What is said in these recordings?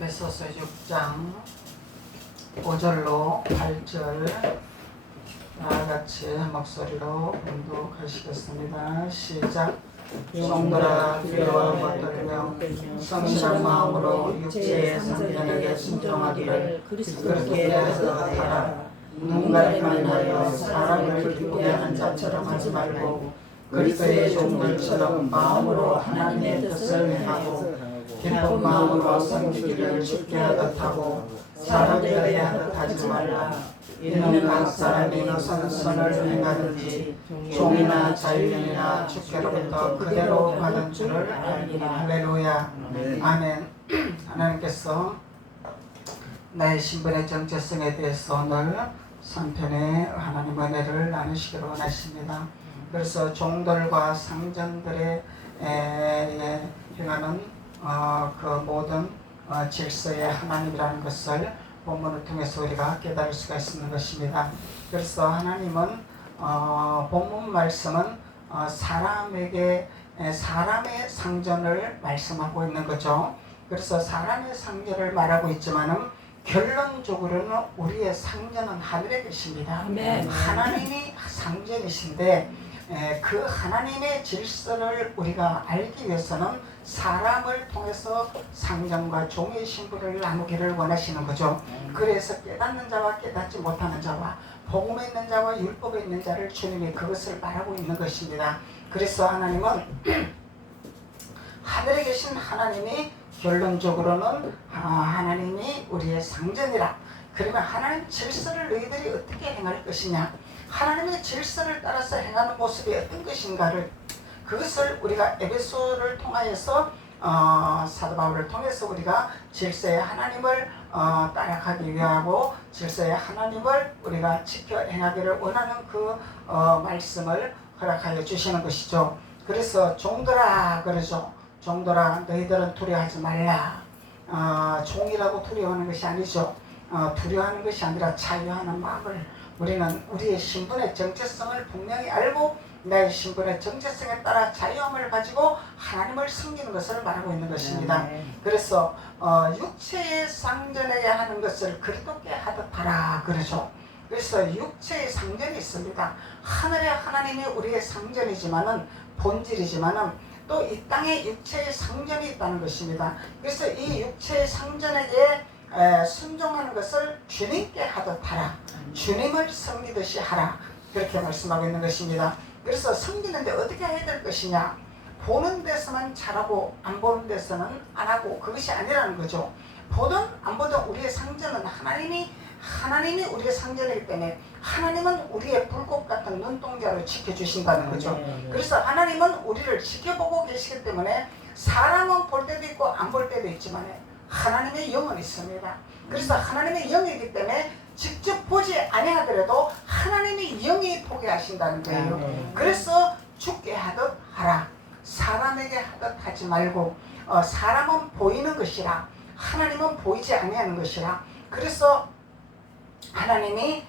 에베소서 6장 5절로 8절 다같이 목소리로 봉독하시겠습니다. 시작. 종들아 두려워하고 떨며 성실한 마음으로 육체의 상전에게 순종하기를 그렇게 하라. 누군가를 만나여 사람을 기쁘게 하는 자처럼 하지 말고 그리스도의 종들처럼 마음으로 하나님의 뜻을 행하고 기쁜 마음으로 섬기기를 주께 하듯 하고 사람들에게 하듯 하지 말라. 이는 각 사람이 선을 행하든지 종이나 자유인이나 주께로부터 그대로 받은 줄을 알리라. 할렐루야. 아멘. 하나님께서 나의 신분의 정체성에 대해서 오늘 3편의 하나님의 은혜를 나누시기를 원하십니다. 그래서 종들과 상전들의 행하는 그 모든 질서의 하나님이라는 것을 본문을 통해서 우리가 깨달을 수가 있는 것입니다. 그래서 하나님은 본문 말씀은 사람에게 사람의 상전을 말씀하고 있는 거죠. 그래서 사람의 상전을 말하고 있지만은 결론적으로는 우리의 상전은 하늘에 계십니다. 하나님이 상전이신데 그 하나님의 질서를 우리가 알기 위해서는 사람을 통해서 상전과 종의 신분을 나누기를 원하시는 거죠. 그래서 깨닫는 자와 깨닫지 못하는 자와 복음에 있는 자와 율법에 있는 자를 주님이 그것을 말하고 있는 것입니다. 그래서 하나님은 하늘에 계신 하나님이 결론적으로는 하나님이 우리의 상전이라. 그러면 하나님 질서를 너희들이 어떻게 행할 것이냐, 하나님의 질서를 따라서 행하는 모습이 어떤 것인가를, 그것을 우리가 에베소를 통하여서 사도 바울을 통해서 우리가 질서의 하나님을 따라가기 위하고 질서의 하나님을 우리가 지켜 행하기를 원하는 그 말씀을 허락하여 주시는 것이죠. 그래서 종들아 그러죠. 종들아 너희들은 두려워하지 말라. 종이라고 두려워하는 것이 아니죠. 두려워하는 것이 아니라 자유하는 마음을, 우리는 우리의 신분의 정체성을 분명히 알고 내 신분의 정체성에 따라 자유함을 가지고 하나님을 섬기는 것을 말하고 있는 것입니다. 그래서 육체의 상전에게 하는 것을 그리스도께 하듯 하라 그러죠. 그래서 육체의 상전이 있습니다. 하늘의 하나님이 우리의 상전이지만은 본질이지만은 또 이 땅에 육체의 상전이 있다는 것입니다. 그래서 이 육체의 상전에게 순종하는 것을 주님께 하듯 하라. 주님을 섬기듯이 하라. 그렇게 말씀하고 있는 것입니다. 그래서 섬기는데 어떻게 해야 될 것이냐, 보는 데서만 잘하고 안 보는 데서는 안 하고, 그것이 아니라는 거죠. 보든 안 보든 우리의 상전은 하나님이 우리의 상전이기 때문에 하나님은 우리의 불꽃 같은 눈동자로 지켜주신다는 거죠. 그래서 하나님은 우리를 지켜보고 계시기 때문에 사람은 볼 때도 있고 안 볼 때도 있지만 하나님의 영은 있습니다. 그래서 하나님의 영이기 때문에 직접 보지 아니하더라도 하나님의 영이 보게 하신다는 거예요. 그래서 주께 하듯 하라. 사람에게 하듯 하지 말고, 사람은 보이는 것이라 하나님은 보이지 아니하는 것이라. 그래서 하나님이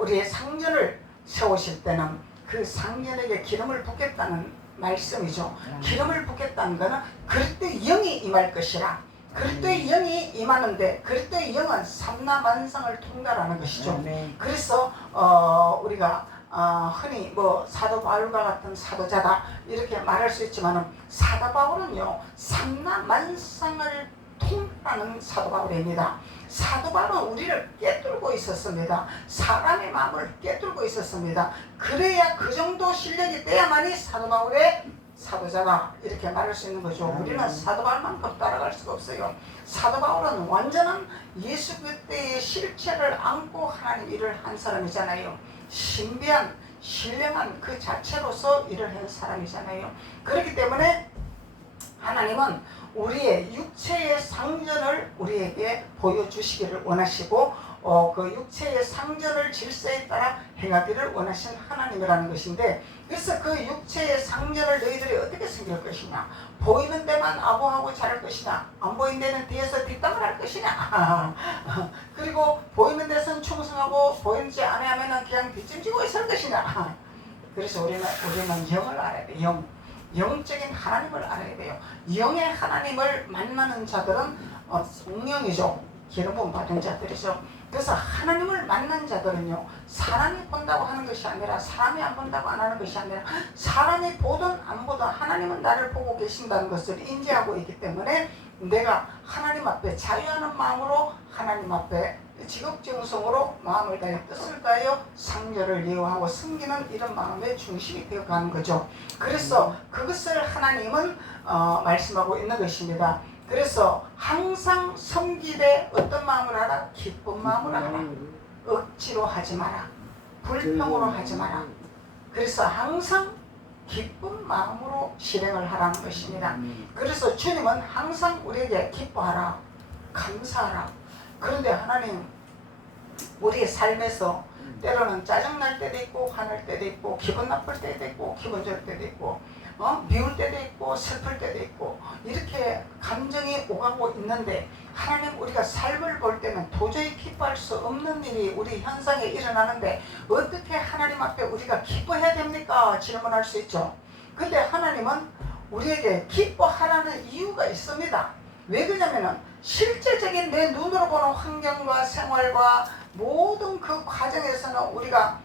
우리의 상전을 세우실 때는 그 상전에게 기름을 붓겠다는 말씀이죠. 기름을 붓겠다는 것은 그리스도의 영이 임할 것이라. 그리스도의 영이 임하는데 그리스도의 영은 삼라만상을 통달하는 것이죠. 그래서 우리가 흔히 뭐 사도 바울과 같은 사도자다 이렇게 말할 수 있지만은 사도 바울은요 삼라만상을 통달하는 사도 바울입니다. 사도 바울은 우리를 꿰뚫고 있었습니다. 사람의 마음을 꿰뚫고 있었습니다. 그래야 그 정도 실력이 돼야만이 사도 바울의 사도자가 이렇게 말할 수 있는 거죠. 우리는 사도 바울만큼 따라갈 수가 없어요. 사도 바울은 완전한 예수 그리스도의 실체를 안고 하나님 일을 한 사람이잖아요. 신비한 신령한 그 자체로서 일을 한 사람이잖아요. 그렇기 때문에 하나님은 우리의 육체의 상전을 우리에게 보여주시기를 원하시고 그 육체의 상전을 질서에 따라 행하기를 원하신 하나님이라는 것인데, 그래서 그 육체의 상전을 너희들이 어떻게 섬길 것이냐, 보이는 데만 아부하고 자랄 것이냐, 안 보이는 데는 뒤에서 뒷담을 할 것이냐 그리고 보이는 데서는 충성하고 보이지 않으면 그냥 뒷짐지고 있을 것이냐. 그래서 우리는 영을 알아야 돼요. 영적인 하나님을 알아야 돼요. 영의 하나님을 만나는 자들은 성령이죠. 기름 부음 받은 자들이죠. 그래서 하나님을 만난 자들은요, 사람이 본다고 하는 것이 아니라, 사람이 안 본다고 안 하는 것이 아니라, 사람이 보든 안 보든 하나님은 나를 보고 계신다는 것을 인지하고 있기 때문에 내가 하나님 앞에 자유하는 마음으로, 하나님 앞에 지극정성으로 마음을 다해 뜻을 다하여 상절을 예우하고 섬기는 이런 마음의 중심이 되어가는 거죠. 그래서 그것을 하나님은 말씀하고 있는 것입니다. 그래서 항상 섬기되 어떤 마음을 하라? 기쁜 마음으로 하라. 억지로 하지 마라. 불평으로 하지 마라. 그래서 항상 기쁜 마음으로 실행을 하라는 것입니다. 그래서 주님은 항상 우리에게 기뻐하라, 감사하라. 그런데 하나님, 우리의 삶에서 때로는 짜증날 때도 있고, 화날 때도 있고, 기분 나쁠 때도 있고, 기분 좋을 때도 있고, 미울 때도 있고, 슬플 때도 있고, 이렇게 감정이 오가고 있는데, 하나님, 우리가 삶을 볼 때는 도저히 기뻐할 수 없는 일이 우리 현상에 일어나는데 어떻게 하나님 앞에 우리가 기뻐해야 됩니까? 질문할 수 있죠. 근데 하나님은 우리에게 기뻐하라는 이유가 있습니다. 왜 그러냐면은 실제적인 내 눈으로 보는 환경과 생활과 모든 그 과정에서는 우리가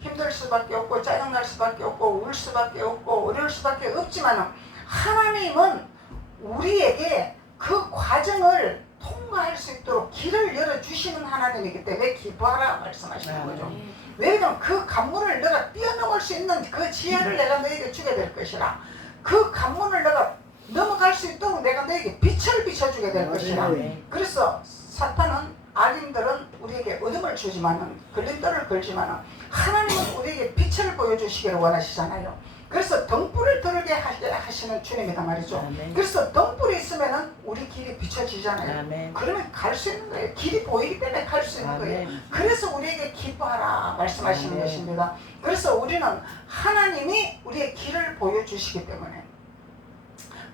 힘들 수밖에 없고, 짜증날 수밖에 없고, 울 수밖에 없고, 어려울 수밖에 없지만 하나님은 우리에게 그 과정을 통과할 수 있도록 길을 열어주시는 하나님이기 때문에 기뻐하라 말씀하시는 거죠. 왜냐하면 그 관문을 내가 뛰어넘을 수 있는 그 지혜를 내가 너에게 주게 될 것이라, 그 관문을 내가 넘어갈 수 있도록 내가 너에게 빛을 비춰주게 될 것이라. 그래서 사탄은, 악인들은 우리에게 어둠을 주지만은, 걸림돌을 걸지만은 하나님은 우리에게 빛을 보여주시기를 원하시잖아요. 그래서 등불을 들게 하시는 주님이다 말이죠. 아멘. 그래서 등불이 있으면은 우리 길이 비춰지잖아요. 아멘. 그러면 갈 수 있는 거예요. 길이 보이기 때문에 갈 수 있는 거예요. 그래서 우리에게 기뻐하라 말씀하시는 아멘. 것입니다. 그래서 우리는 하나님이 우리의 길을 보여주시기 때문에,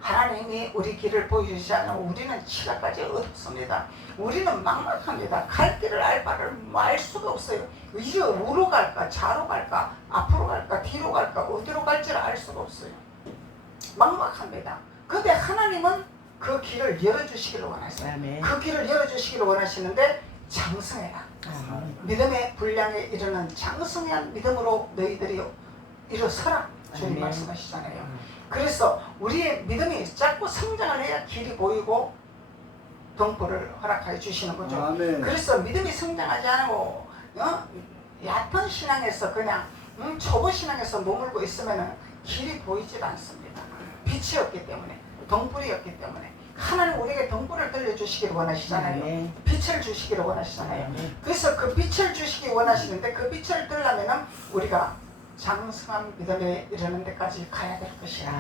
하나님이 우리 길을 보여주시지 않으면 우리는 시간까지 어둡습니다. 우리는 막막합니다. 갈 길을 알 바를 알 수가 없어요. 우로 갈까, 좌로 갈까, 앞으로 갈까, 뒤로 갈까, 어디로 갈지를 알 수가 없어요. 막막합니다. 근데 하나님은 그 길을 열어주시기를 원하세요. 아멘. 그 길을 열어주시기를 원하시는데 장성해라. 아멘. 믿음의 분량에 이르는 장성한 믿음으로 너희들이 일어서라. 주님 아멘. 말씀하시잖아요. 그래서 우리의 믿음이 자꾸 성장을 해야 길이 보이고 등불을 허락하여 주시는 거죠. 아멘. 그래서 믿음이 성장하지 않고 얕은 신앙에서 그냥 초보 신앙에서 머물고 있으면 길이 보이질 않습니다. 빛이 없기 때문에, 등불이 없기 때문에. 하나님 우리에게 등불을 들려주시기를 원하시잖아요. 아멘. 빛을 주시기를 원하시잖아요. 아멘. 그래서 그 빛을 주시기 원하시는데, 그 빛을 들려면 우리가 장성한 믿음에 이르는 데까지 가야 될 것이라.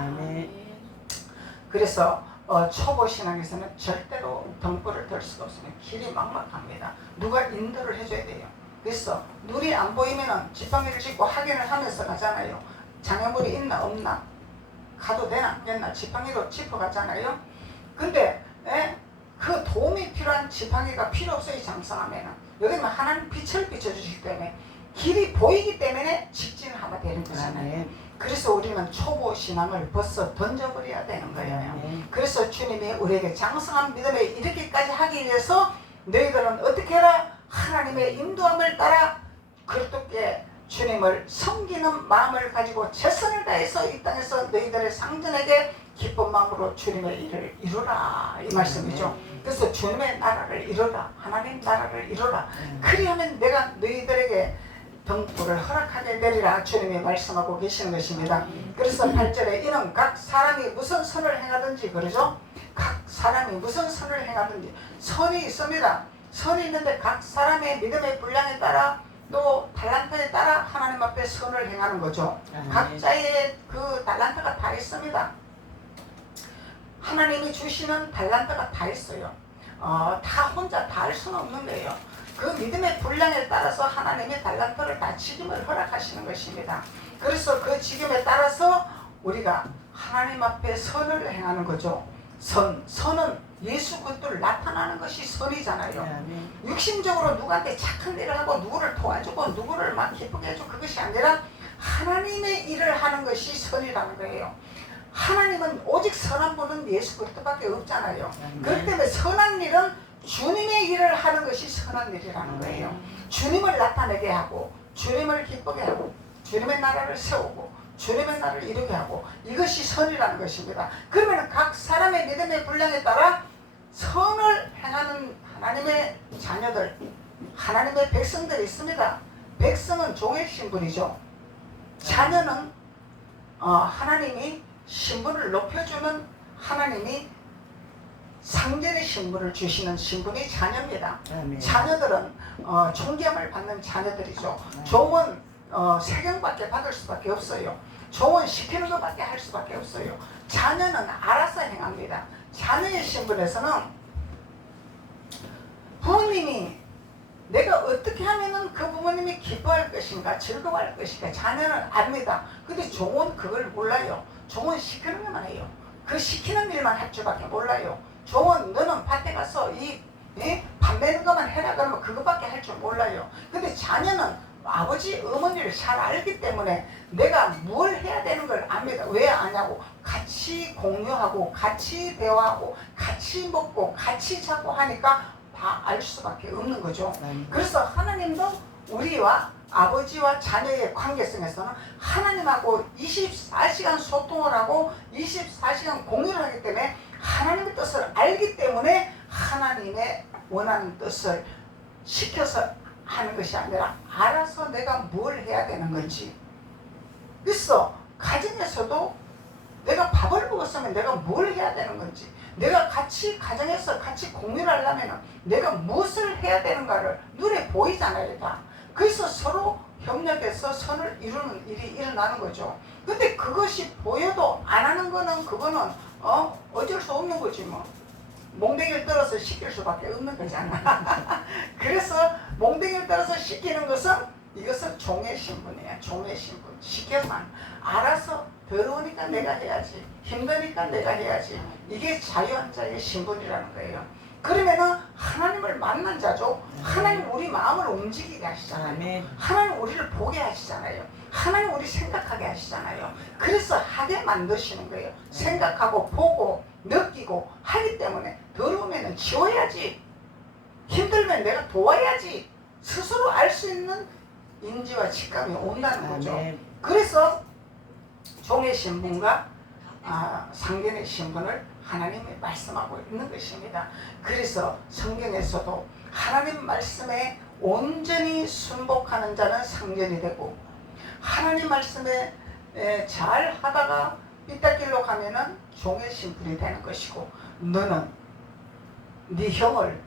그래서 초보 신앙에서는 절대로 등불을 들 수가 없으면 길이 막막합니다. 누가 인도를 해줘야 돼요. 그래서 눈이 안 보이면은 지팡이를 짚고 확인을 하면서 가잖아요. 장애물이 있나 없나, 가도 되나 안 되나 지팡이로 짚어가잖아요. 근데 그 도움이 필요한 지팡이가 필요 없어요. 장성하면은 여기는 하나님 빛을 비춰주시기 때문에, 길이 보이기 때문에 직진하면 되는 거잖아요. 그래서 우리는 초보 신앙을 벌써 던져버려야 되는 거예요. 그래서 주님이 우리에게 장성한 믿음에 이르기까지 하기 위해서 너희들은 어떻게 해라? 하나님의 인도함을 따라 그렇게 주님을 섬기는 마음을 가지고 최선을 다해서 이 땅에서 너희들의 상전에게 기쁜 마음으로 주님의 일을 이루라, 이 말씀이죠. 그래서 주님의 나라를 이루라, 하나님 나라를 이루라. 그리하면 내가 너희들에게 등불을 허락하게 내리라, 주님이 말씀하고 계시는 것입니다. 그래서 8절에 이는 각 사람이 무슨 선을 행하든지, 그러죠? 각 사람이 무슨 선을 행하든지 선이 있습니다. 선이 있는데 각 사람의 믿음의 분량에 따라 또 달란트에 따라 하나님 앞에 선을 행하는 거죠. 각자의 그 달란트가 다 있습니다. 하나님이 주시는 달란트가 다 있어요. 다 혼자 다 할 수는 없는 거예요. 그 믿음의 분량에 따라서 하나님의 달란트를 다 지금을 허락하시는 것입니다. 그래서 그 지금에 따라서 우리가 하나님 앞에 선을 행하는 거죠. 선은 예수 그리스도를 나타나는 것이 선이잖아요. 육신적으로 누구한테 착한 일을 하고 누구를 도와주고 누구를 막 기쁘게 해주고 그것이 아니라 하나님의 일을 하는 것이 선이라는 거예요. 하나님은 오직 선한 분은 예수 그리스도밖에 없잖아요. 그렇기 때문에 선한 일은 주님의 일을 하는 것이 선한 일이라는 거예요. 주님을 나타내게 하고 주님을 기쁘게 하고 주님의 나라를 세우고 주님의 나라를 이루게 하고 이것이 선이라는 것입니다. 그러면 각 사람의 믿음의 분량에 따라 선을 행하는 하나님의 자녀들, 하나님의 백성들이 있습니다. 백성은 종의 신분이죠. 자녀는 하나님이 신분을 높여주는, 하나님이 상전의 신분을 주시는 신분이 자녀입니다. 자녀들은 존경을 받는 자녀들이죠. 종은 세경밖에 받을 수밖에 없어요. 종은 시키는 것밖에 할 수밖에 없어요. 자녀는 알아서 행합니다. 자녀의 신분에서는 부모님이 내가 어떻게 하면은 그 부모님이 기뻐할 것인가 즐거워할 것인가 자녀는 압니다. 근데 종은 그걸 몰라요. 종은 시키는 것만 해요. 그 시키는 일만 할 줄밖에 몰라요. 종은 너는 밭에 가서 밥 내는 것만 해라 그러면 그것밖에 할 줄 몰라요. 근데 자녀는 아버지 어머니를 잘 알기 때문에 내가 뭘 해야 되는 걸 압니다. 왜 아냐고, 같이 공유하고 같이 대화하고 같이 먹고 같이 자고 하니까 다 알 수밖에 없는 거죠. 그래서 하나님도 우리와 아버지와 자녀의 관계성에서는 하나님하고 24시간 소통을 하고 24시간 공유를 하기 때문에 하나님의 뜻을 알기 때문에 하나님의 원하는 뜻을 시켜서 하는 것이 아니라 알아서 내가 뭘 해야 되는 건지. 그래서 가정에서도 내가 밥을 먹었으면 내가 뭘 해야 되는 건지, 내가 같이 가정에서 같이 공유를 하려면 내가 무엇을 해야 되는가를 눈에 보이잖아요. 다. 그래서 서로 협력해서 선을 이루는 일이 일어나는 거죠. 근데 그것이 보여도 안 하는 거는 그거는 어쩔 수 없는 거지 뭐. 몽댕이를 떨어서 시킬 수밖에 없는 거잖아. 그래서 몽댕이를 떨어서 시키는 것은 이것은 종의 신분이에요. 종의 신분. 시켜만 알아서 더러우니까 내가 해야지, 힘드니까 내가 해야지. 이게 자유한자의 신분이라는 거예요. 그러면은 하나님을 만난 자죠. 하나님 우리 마음을 움직이게 하시잖아요. 하나님 우리를 보게 하시잖아요. 하나님 우리 생각하게 하시잖아요. 그래서 하게 만드시는 거예요. 생각하고 보고 느끼고 하기 때문에 더러우면 지워야지, 힘들면 내가 도와야지, 스스로 알 수 있는 인지와 직감이 온다는 거죠. 그래서 종의 신분과 상견의 신분을 하나님이 말씀하고 있는 것입니다. 그래서 성경에서도 하나님 말씀에 온전히 순복하는 자는 상견이 되고, 하나님 말씀에 잘 하다가 삐딱길로 가면은 종의 신분이 되는 것이고, 너는 네 형을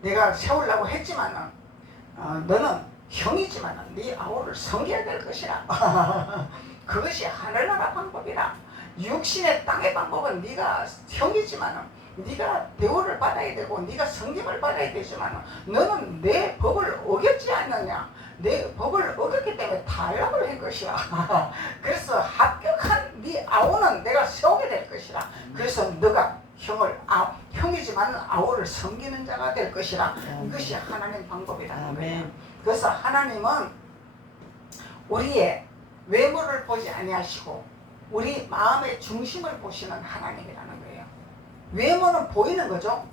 내가 세우려고 했지만은 너는 형이지만은 네 아우를 섬겨야 될 것이라. 그것이 하늘나라 방법이라. 육신의 땅의 방법은 네가 형이지만은 네가 대우를 받아야 되고 네가 섬김을 받아야 되지만은 너는 내 법을 어겼지 않느냐. 내 법을 어겼기 때문에 탈락을 한 것이라. 그래서 합격한 네 아우는 내가 세우게 될 것이라. 그래서 너가 형이지만 아우를 섬기는 자가 될 것이라. 이것이 하나님 방법이라는 거예요. 그래서 하나님은 우리의 외모를 보지 아니하시고 우리 마음의 중심을 보시는 하나님이라는 거예요. 외모는 보이는 거죠.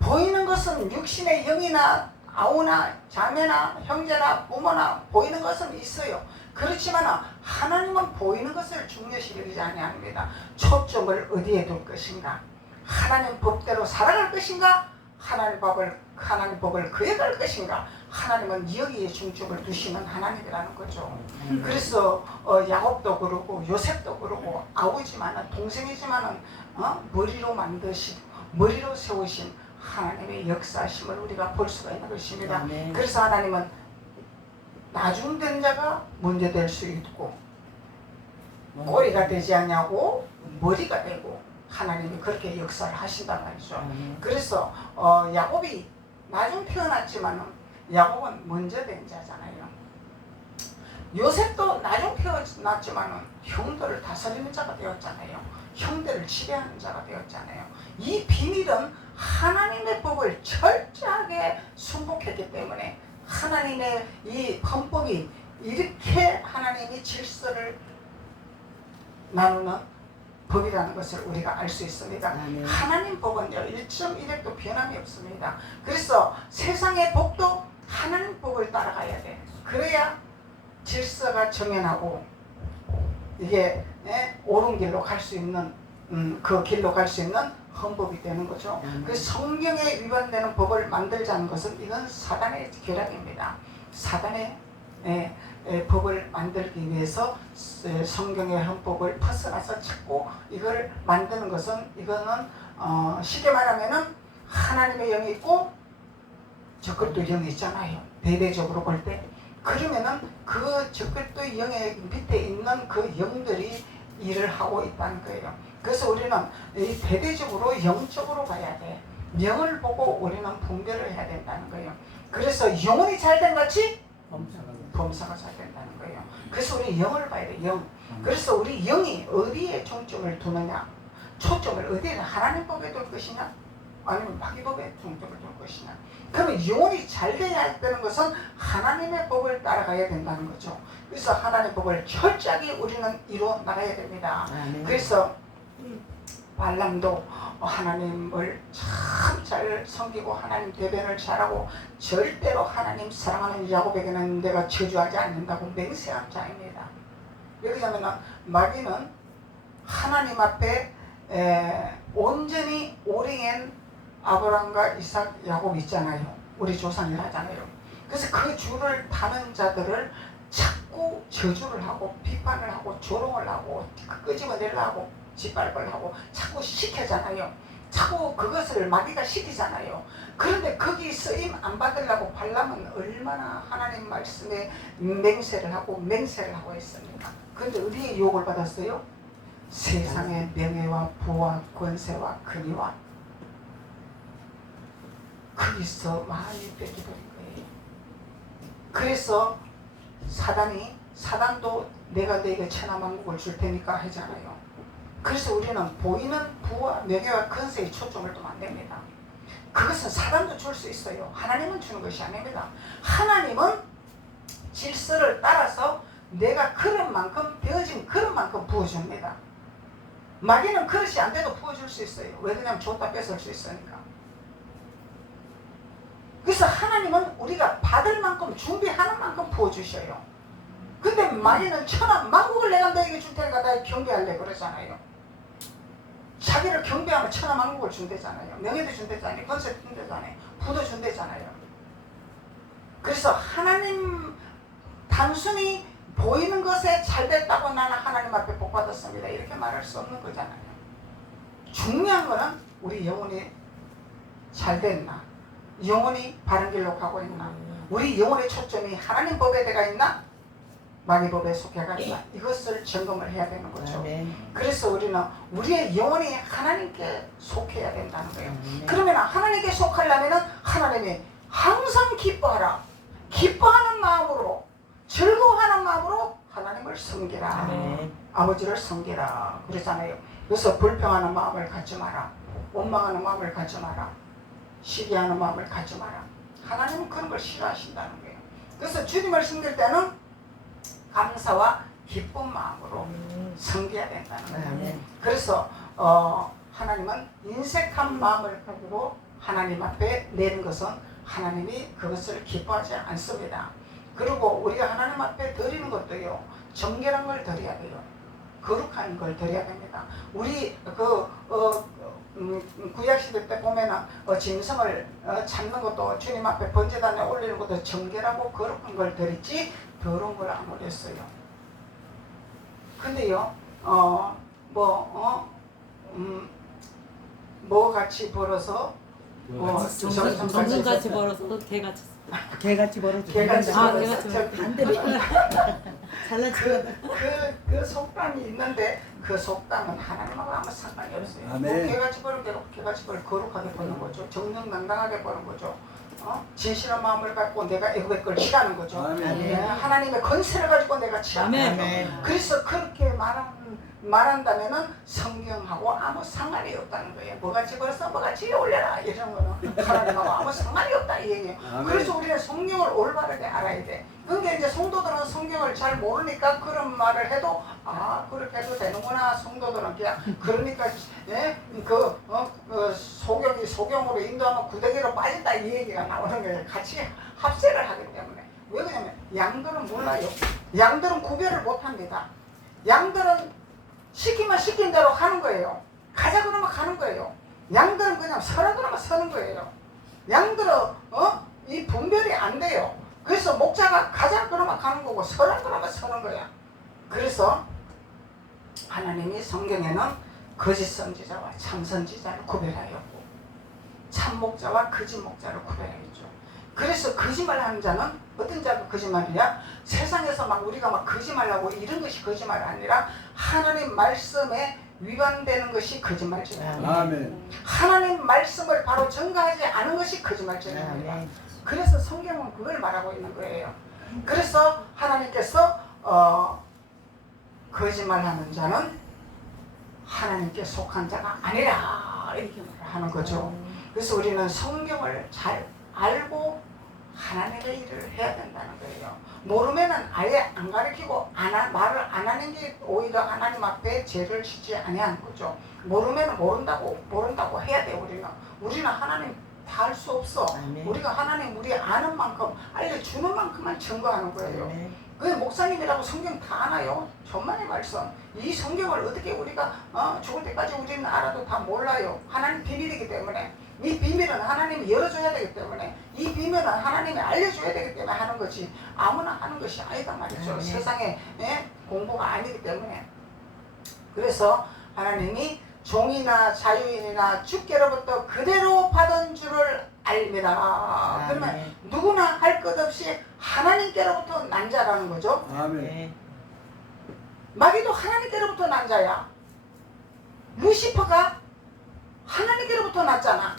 보이는 것은 육신의 영이나 아우나 자매나 형제나 부모나 보이는 것은 있어요. 그렇지만 하나님은 보이는 것을 중요시 여기지 아니합니다. 초점을 어디에 둘 것인가? 하나님 법대로 살아갈 것인가? 하나님 법을 그해갈 것인가? 하나님은 여기에 중점을 두시는 하나님이라는 거죠. 그래서 야곱도 그러고 요셉도 그러고 아우지만은 동생이지만은 머리로 만드신, 머리로 세우신 하나님의 역사심을 우리가 볼 수가 있는 것입니다. 그래서 하나님은 나중된 자가 먼저 될 수 있고 꼬리가 되지 않냐고 머리가 되고 하나님이 그렇게 역사를 하신단 말이죠. 그래서 야곱이 나중 태어났지만은 야곱은 먼저 된 자잖아요. 요셉도 나중 태어났지만은 형들을 다스리는 자가 되었잖아요. 형들을 지배하는 자가 되었잖아요. 이 비밀은 하나님의 법을 철저하게 순복했기 때문에 하나님의 이 헌법이 이렇게 하나님이 질서를 나누는 법이라는 것을 우리가 알 수 있습니다. 아멘. 하나님 법은요 1.1핵도 변함이 없습니다. 그래서 세상의 법도 하나님 법을 따라가야 돼. 그래야 질서가 정연하고 이게 옳은 길로 갈 수 있는 그 길로 갈 수 있는 헌법이 되는 거죠. 그 성경에 위반되는 법을 만들자는 것은 이건 사단의 계략입니다. 사단의 법을 만들기 위해서 성경의 헌법을 벗어나서 자꾸 이걸 만드는 것은 이거는 쉽게 말하면은 하나님의 영이 있고 적그리스도 영이 있잖아요. 대대적으로 볼 때. 그러면은 그 적그리스도 영의 밑에 있는 그 영들이 일을 하고 있다는 거예요. 그래서 우리는 이 대대적으로 영적으로 봐야 돼. 영을 보고 우리는 분별을 해야 된다는 거예요. 그래서 영혼이 잘된 같이 범사가 잘 된다는 거예요. 그래서 우리 영을 봐야 돼. 영. 그래서 우리 영이 어디에 중점을 두느냐, 초점을 어디에 하나님 법에 둘 것이냐 아니면 마귀법에 중점을 둘 것이냐. 그러면 영혼이 잘 돼야 되는 것은 하나님의 법을 따라가야 된다는 거죠. 그래서 하나님의 법을 철저하게 우리는 이루어 나가야 됩니다. 그래서 발람도 하나님을 참 잘 섬기고 하나님 대변을 잘하고 절대로 하나님 사랑하는 야곱에게는 내가 저주하지 않는다고 맹세한 자입니다. 왜 그러냐면 마귀는 하나님 앞에 온전히 오링한 아브라함과 이삭, 야곱 있잖아요. 우리 조상이라 하잖아요. 그래서 그 주를 타는 자들을 자꾸 저주를 하고 비판을 하고 조롱을 하고 끄집어내려고 하고 짓밟을 하고 자꾸 시키잖아요. 자꾸 그것을 마귀가 시키잖아요. 그런데 거기 쓰임 안 받으려고 발람은 얼마나 하나님 말씀에 맹세를 하고 했습니다. 그런데 어디에 유혹을 받았어요? 세상의 명예와 부와 권세와 권위와 거기서 많이 뺏겨버린 거예요. 그래서 사단도 내가 너에게 천하만국을 줄 테니까 하잖아요. 그래서 우리는 보이는 부와 명예와 권세에 초점을 두면 안 됩니다. 그것은 사단도 줄 수 있어요. 하나님은 주는 것이 아닙니다. 하나님은 질서를 따라서 내가 그런 만큼 되어진 그런 만큼 부어줍니다. 마귀는 그릇이 안 돼도 부어줄 수 있어요. 왜 그러냐면 줬다 뺏을 수 있으니까. 그래서 하나님은 우리가 받을 만큼 준비하는 만큼 부어주셔요. 근데 마귀는 천하만국을 내가 너에게 줄 테니까 나 경배할래 그러잖아요. 자기를 경배하면 천하만국을 준대잖아요. 명예도 준대잖아요. 권세도 준대잖아요. 부도 준대잖아요. 그래서 하나님 단순히 보이는 것에 잘됐다고 나는 하나님 앞에 복 받았습니다 이렇게 말할 수 없는 거잖아요. 중요한 거는 우리 영혼이 잘됐나, 영혼이 바른 길로 가고 있나, 우리 영혼의 초점이 하나님 법에 대가 있나 마귀 법에 속해가 있나 이것을 점검을 해야 되는 거죠. 그래서 우리는 우리의 영혼이 하나님께 속해야 된다는 거예요. 그러면 하나님께 속하려면 하나님이 항상 기뻐하라, 기뻐하는 마음으로 즐거워하는 마음으로 하나님을 섬기라. 아버지를 섬기라 그러잖아요. 그래서 불평하는 마음을 갖지 마라, 원망하는 마음을 갖지 마라, 시기하는 마음을 갖지 마라. 하나님은 그런 걸 싫어하신다는 거예요. 그래서 주님을 섬길 때는 감사와 기쁜 마음으로 섬겨야 된다는 거예요. 그래서 하나님은 인색한 마음을 가지고 하나님 앞에 내는 것은 하나님이 그것을 기뻐하지 않습니다. 그리고 우리가 하나님 앞에 드리는 것도요, 정결한 걸 드려야 돼요. 거룩한 걸 드려야 됩니다. 우리 구약시대 때 보면은 짐승을 잡는 것도 주님 앞에 번제단에 올리는 것도 정결하고 거룩한 걸 드리지 더러운 걸 안 올렸어요. 근데요, 뭐 같이 벌어서 정성같이 벌어서 또 개같이 벌어서 개같이 반대로 잘난 그 속담이 있는데 그 속담은 하나님하고 아무 상관이 없어요. 뭐 개같이 벌은 대로 개같이 벌 거룩하게 버는 거죠. 정정당당하게 버는 거죠. 진실한 마음을 갖고 내가 애굽의 걸 취하는 거죠. 하나님의 권세를 가지고 내가 취하는 거죠. 그래서 그렇게 말하는 말한다면은 성경하고 아무 상관이 없다는 거예요. 뭐가 집어서 뭐가 지어 올려라 이런 거는 하나님하고 아무 상관이 없다 이 얘기예요. 아멘. 그래서 우리는 성경을 올바르게 알아야 돼. 근데 이제 성도들은 성경을 잘 모르니까 그런 말을 해도 아 그렇게 해도 되는구나. 성도들은 그냥 그러니까 예? 소경으로 인도하면 구더기로 빠진다 이 얘기가 나오는 거예요. 같이 합세를 하기 때문에. 왜 그러냐면 양들은 몰라요. 양들은 구별을 못합니다. 양들은 시키면 시킨 대로 하는 거예요. 가자 그러면 가는 거예요. 양들은 그냥 서라 그러면 서는 거예요. 양들은 이 분별이 안 돼요. 그래서 목자가 가자 그러면 가는 거고 서라 그러면 서는 거야. 그래서 하나님이 성경에는 거짓 선지자와 참 선지자를 구별하였고 참 목자와 거짓 목자를 구별하였죠. 그래서 거짓말하는 자는 어떤 자가 거짓말이야? 세상에서 막 우리가 막 거짓말하고 이런 것이 거짓말이 아니라 하나님 말씀에 위반되는 것이 거짓말이에요. 아멘. 하나님 말씀을 바로 전가하지 않은 것이 거짓말입니다. 그래서 성경은 그걸 말하고 있는 거예요. 그래서 하나님께서 거짓말하는 자는 하나님께 속한 자가 아니라 이렇게 말하는 거죠. 그래서 우리는 성경을 잘 알고 하나님의 일을 해야 된다는 거예요. 모르면은 아예 안 가르치고 말을 안 하는 게 오히려 하나님 앞에 죄를 짓지 아니하는 거죠. 모르면 모른다고 해야 돼. 우리는 하나님 다 할 수 없어. 아멘. 우리가 하나님 우리 아는 만큼 알려주는 만큼만 증거하는 거예요. 그 목사님이라고 성경 다 아나요? 천만의 말씀. 이 성경을 어떻게 우리가 죽을 때까지 우리는 알아도 다 몰라요. 하나님 비밀이기 때문에. 이 비밀은 하나님이 열어줘야 되기 때문에 이 비밀은 하나님이 알려줘야 되기 때문에 하는 거지 아무나 하는 것이 아니다 말이죠. 세상에 공부가 아니기 때문에. 그래서 하나님이 종이나 자유인이나 주께로부터 그대로 받은 줄을 알미라. 그러면 누구나 할 것 없이 하나님께로부터 난 자라는 거죠. 아멘. 마귀도 하나님께로부터 난 자야. 루시퍼가 하나님께로부터 났잖아.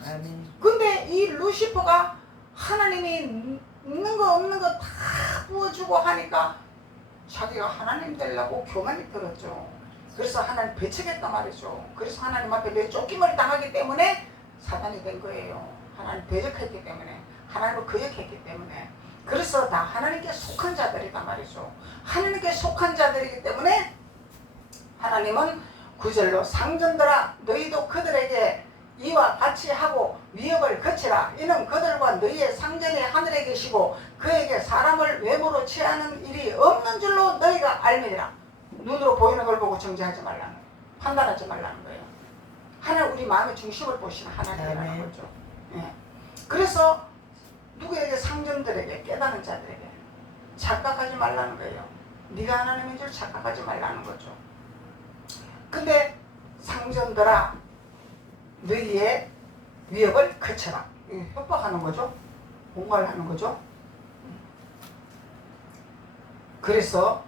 근데 이 루시퍼가 하나님이 있는 거 없는 거 다 부어주고 하니까 자기가 하나님 되려고 교만이 들었죠. 그래서 하나님 배척했단 말이죠. 그래서 하나님 앞에 내 쫓김을 당하기 때문에 사단이 된 거예요. 하나님 배척했기 때문에, 하나님을 거역했기 때문에. 그래서 다 하나님께 속한 자들이단 말이죠. 하나님께 속한 자들이기 때문에 하나님은 9절로 상전들아 너희도 그들에게 이와 같이 하고 위협을 거치라. 이는 그들과 너희의 상전이 하늘에 계시고 그에게 사람을 외모로 취하는 일이 없는 줄로 너희가 알미니라. 눈으로 보이는 걸 보고 정죄하지 말라는 거예요. 판단하지 말라는 거예요. 하나님 우리 마음의 중심을 보시는 하나님이라는 거죠. 예. 그래서 누구에게 상전들에게 깨닫는 자들에게 착각하지 말라는 거예요. 네가 하나님인 줄 착각하지 말라는 거죠. 근데 상전들아 너희의 위협을 거쳐라. 협박하는 거죠. 공갈하는 거죠. 그래서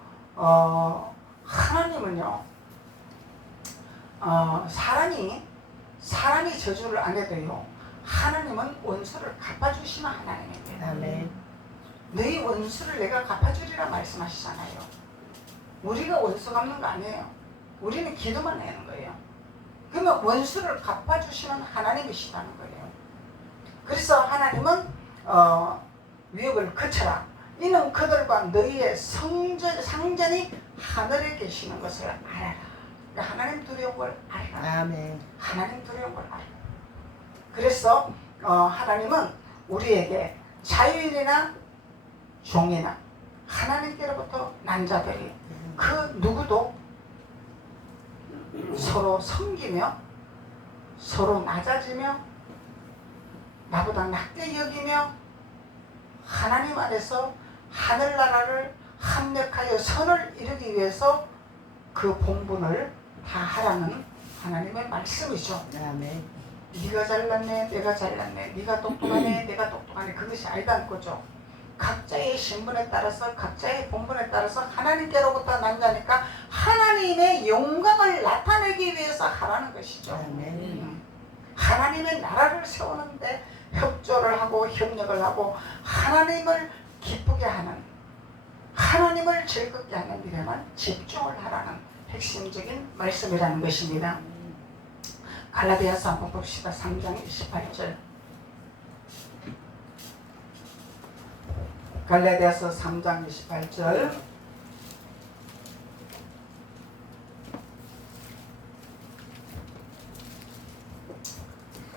하나님은요 사람이 저주를 안 해도요 하나님은 원수를 갚아주시는 하나님입니다. 아멘. 너희 원수를 내가 갚아주리라 말씀하시잖아요. 우리가 원수 갚는 거 아니에요. 우리는 기도만 내는 거예요. 그러면 원수를 갚아주시는 하나님이시다는 거예요. 그래서 하나님은 위협을 거쳐라. 이는 그들과 너희의 상전이 하늘에 계시는 것을 알아라. 그러니까 하나님 두려운 걸 알아라. 아멘. 하나님 두려운 걸 알아라. 그래서 하나님은 우리에게 자유인이나 종이나 하나님께로부터 난 자들이 그 누구도 서로 섬기며 서로 낮아지며 나보다 낮게 여기며 하나님 안에서 하늘나라를 합력하여 선을 이루기 위해서 그 본분을 다 하라는 하나님의 말씀이죠. 아멘. 네가 잘났네, 내가 잘났네, 네가 똑똑하네, 내가 똑똑하네, 그것이 아니다는 거죠. 각자의 신분에 따라서 각자의 본분에 따라서 하나님께로부터 난 자니까 하나님의 영광을 나타내기 위해서 하라는 것이죠. 아멘. 하나님의 나라를 세우는데 협조를 하고 협력을 하고 하나님을 기쁘게 하는, 하나님을 즐겁게 하는 일에만 집중을 하라는 핵심적인 말씀이라는 것입니다. 갈라디아서 한번 봅시다. 3장 28절. 갈라디아서 3장 28절.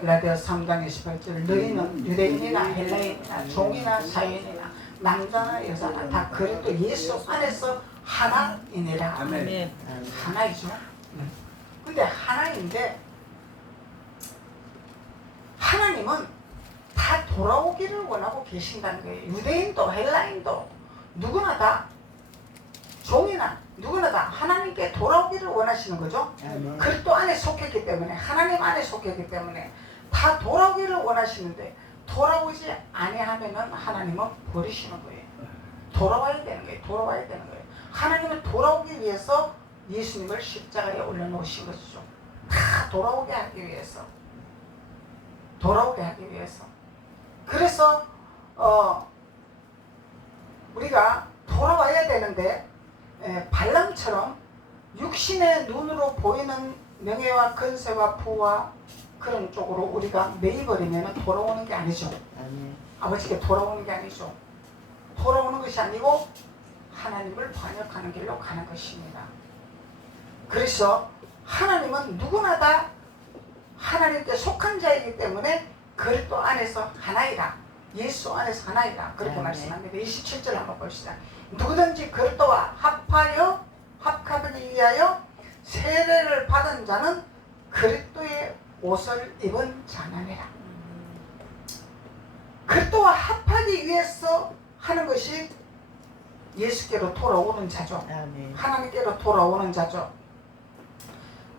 갈라디아서 3장 28절. 너희는 유대인이나 헬라인이나 종이나 자유인이나 남자나 여자나 다 그리스도 예수 안에서 하나이니라. 아멘. 하나이죠. 근데 하나인데 하나님은 다 돌아오기를 원하고 계신다는 거예요. 유대인도 헬라인도 누구나 다 종이나 누구나 다 하나님께 돌아오기를 원하시는 거죠. 그리스도 안에 속했기 때문에 하나님 안에 속했기 때문에 다 돌아오기를 원하시는데 돌아오지 아니하면은 하나님은 버리시는 거예요. 돌아와야 되는 거예요. 돌아와야 되는 거예요. 하나님은 돌아오기 위해서 예수님을 십자가에 올려놓으신 것이죠. 다 돌아오게 하기 위해서. 돌아오게 하기 위해서. 그래서 우리가 돌아와야 되는데 발람처럼 육신의 눈으로 보이는 명예와 건세와 부와 그런 쪽으로 우리가 매이버리면 돌아오는 게 아니죠. 아버지께 돌아오는 게 아니죠. 돌아오는 것이 아니고 하나님을 반역하는 길로 가는 것입니다. 그래서 하나님은 누구나 다 하나님께 속한 자이기 때문에 그리스도 안에서 하나이라. 예수 안에서 하나이라. 그렇게 말씀합니다. 27절 한번 봅시다. 누구든지 그리스도와 합하기 위하여 세례를 받은 자는 그리스도의 옷을 입은 자나니라. 그리스도와 합하기 위해서 하는 것이 예수께로 돌아오는 자죠. 하나님께로 돌아오는 자죠.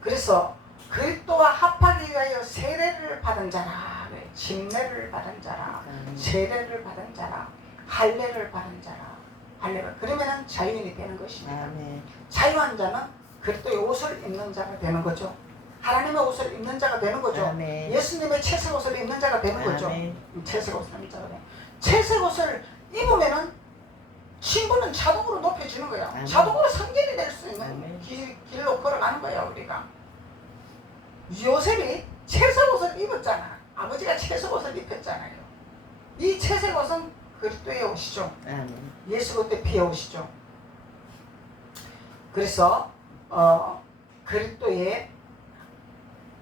그래서 그리스도와 합하기 위하여 세례를 받은 자라. 침례를 받은 자라. 세례를 받은 자라. 할례를 받은 자라. 할례를. 그러면은 자유인이 되는 것입니다. 자유한 자는 그리스도의 옷을 입는 자가 되는 거죠. 하나님의 옷을 입는 자가 되는 거죠. 예수님의 채색 옷을 입는 자가 되는 거죠. 채색 옷을 입는 자가 되는. 채색 옷을 입으면은 신분은 자동으로 높여지는 거야. 자동으로 성결이 될 수 있는 길로 걸어가는 거야 우리가. 요셉이 채색 옷을 입었잖아. 아버지가 채색 옷을 입혔잖아요. 이 채색 옷은 그리스도의 옷이죠. 예수 그리스도의 피의 옷이죠. 그래서 그리스도의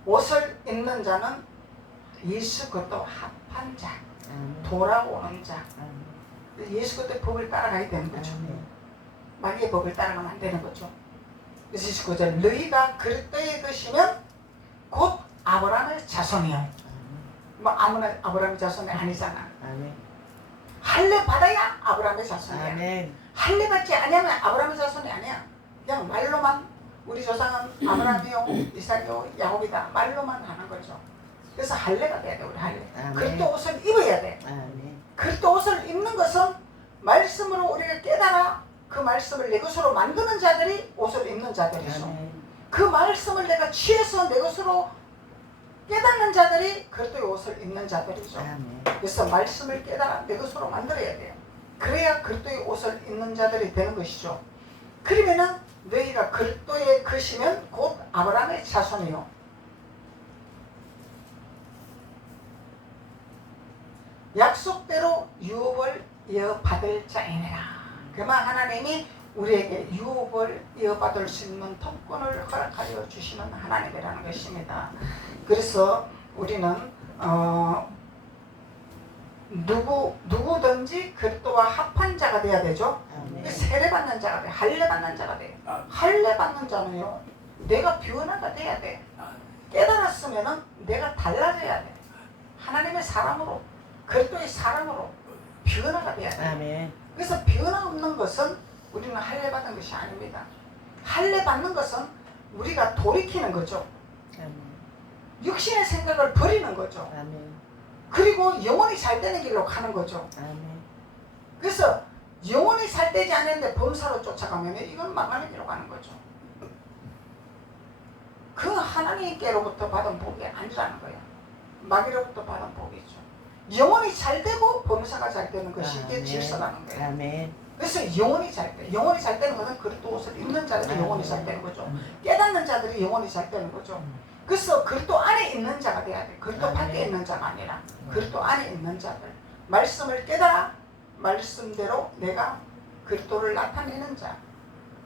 옷을 입는 자는 예수 그리스도 합한 자, 돌아오는 자. 예수 그리스도의 법을 따라가야 되는 거죠. 마귀의 법을 따라가면 안 되는 거죠. 그래서 29절 너희가 그리스도의 것이면 곧 아브라함의 자손이요. 뭐 아무나 아브라함의 자손이 아니잖아. 할례 받아야 아브라함의 자손이야. 할례 받지 아니하면 아브라함의 자손이 아니야. 그냥 말로만 우리 조상은 아브라함이요, 이삭이요, 야곱이다 말로만 하는 거죠. 그래서 할례가 돼야 돼. 우리 할례. 그리스도 옷을 입어야 돼. 그리스도 옷을 입는 것은 말씀으로 우리가 깨달아 그 말씀을 내 것으로 만드는 자들이 옷을 입는 자들이죠. 그 말씀을 내가 취해서 내 것으로 깨닫는 자들이 그리스도의 옷을 입는 자들이죠. 그래서 말씀을 깨달아 내 것으로 만들어야 돼요. 그래야 그리스도의 옷을 입는 자들이 되는 것이죠. 그러면은 너희가 그리스도의 것이면 곧 아브라함의 자손이요. 약속대로 유업을 이어받을 자이니라. 그만 하나님이 우리에게 유업을 이어받을 수 있는 통권을 허락하여 주시는 하나님이라는 것입니다. 그래서 우리는 누구든지 그리스도와 합한 자가 돼야 되죠. 세례 받는 자가 돼. 할례 받는 자가 돼. 할례 받는 자는요, 내가 변화가 돼야 돼. 깨달았으면은 내가 달라져야 돼. 하나님의 사람으로, 그리스도의 사람으로 변화가 돼야 돼. 그래서 변화 없는 것은 우리는 할례 받는 것이 아닙니다. 할례 받는 것은 우리가 돌이키는 거죠. 육신의 생각을 버리는 거죠. 그리고 영원히 잘 되는 길로 가는 거죠. 그래서 영원히 잘 되지 않는데 범사로 쫓아가면 이건 망하는 길로 가는 거죠. 그 하나님께로부터 받은 복이 아니라는 거예요. 마귀로부터 받은 복이죠. 영원히 잘 되고 범사가 잘 되는 것이 이게 질서라는 거예요. 그래서 영혼이 잘 돼. 영혼이 잘 되는 것은 그리스도 옷을 입는 자들이 영혼이 잘 되는 거죠. 음. 깨닫는 자들이 영혼이 잘 되는 거죠. 그래서 그리스도 안에 있는 자가 돼야 돼. 그리스도 아, 밖에 네. 있는 자가 아니라 그리스도 안에 있는 자들. 말씀을 깨달아 말씀대로 내가 그리스도를 나타내는 자,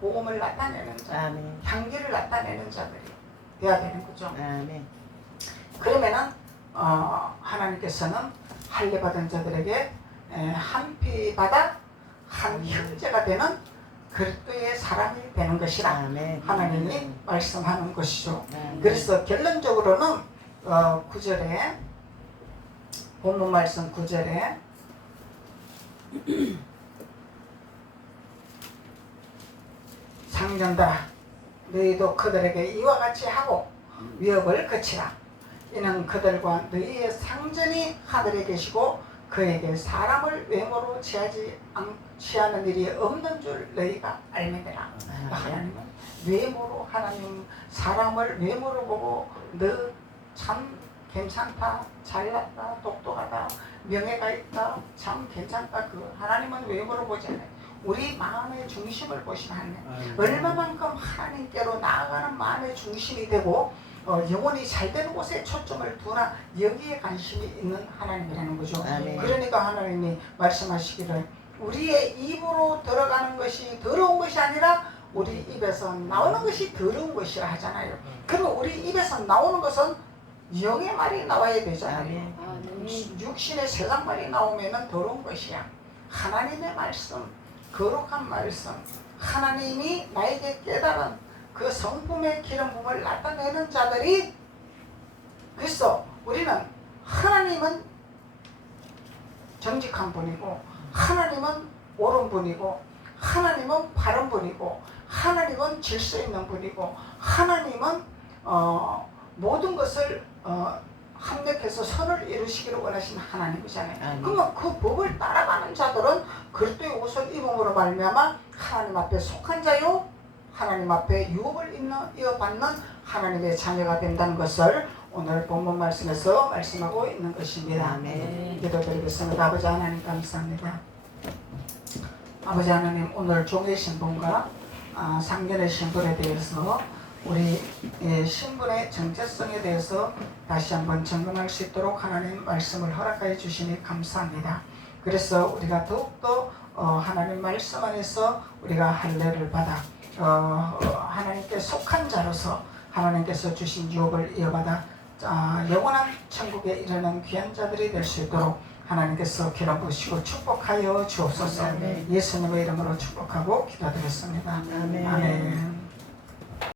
복음을 나타내는 자, 아멘. 향기를 나타내는 자들이 돼야 되는 거죠. 아멘. 그러면은 하나님께서는 할례 받은 자들에게 한 피 받아 한 형제가 되는 그리스도의 사람이 되는 것이라 아멘. 하나님이 말씀하는 것이죠. 아멘. 그래서 결론적으로는 9절에 본문 말씀 9절에 상전들아 너희도 그들에게 이와 같이 하고 위협을 그치라. 이는 그들과 너희의 상전이 하늘에 계시고 그에게 사람을 외모로 취하는 일이 없는 줄 너희가 알미니라. 하나님은 외모로 하나님 사람을 외모로 보고 너 참 괜찮다, 잘났다, 똑똑하다, 명예가 있다, 참 괜찮다. 그 하나님은 외모로 보지 않아요. 우리 마음의 중심을 보시는 하나님. 얼마만큼 하나님께로 나아가는 마음의 중심이 되고 영혼이 잘 되는 곳에 초점을 두나 여기에 관심이 있는 하나님이라는 거죠. 아멘. 그러니까 하나님이 말씀하시기를 우리의 입으로 들어가는 것이 더러운 것이 아니라 우리 입에서 나오는 것이 더러운 것이라 하잖아요. 그러면 우리 입에서 나오는 것은 영의 말이 나와야 되잖아요. 육신의 세상 말이 나오면 더러운 것이야. 하나님의 말씀, 거룩한 말씀, 하나님이 나에게 깨달은 그 성품의 기름 부음을 나타내는 자들이, 그래서 우리는 하나님은 정직한 분이고 하나님은 옳은 분이고 하나님은 바른 분이고 하나님은 질서 있는 분이고 하나님은 모든 것을 합력해서 선을 이루시기를 원하시는 하나님이잖아요. 그러면 그 법을 따라가는 자들은 그리스도의 옷을 입음으로 말미암아 하나님 앞에 속한 자요 하나님 앞에 유업을 이어받는 하나님의 자녀가 된다는 것을 오늘 본문 말씀에서 말씀하고 있는 것입니다. 아멘. 기도드리겠습니다. 아버지 하나님 감사합니다. 아버지 하나님 오늘 종의 신분과 상견의 신분에 대해서 우리 신분의 정체성에 대해서 다시 한번 점검할 수 있도록 하나님 말씀을 허락하여 주시니 감사합니다. 그래서 우리가 더욱더 하나님 말씀 안에서 우리가 할례를 받아 하나님께 속한 자로서 하나님께서 주신 유업을 이어받아 영원한 천국에 이르는 귀한 자들이 될 수 있도록 하나님께서 기름 부으시고 축복하여 주옵소서. 예수님의 이름으로 축복하고 기도드렸습니다. 아멘. 아멘.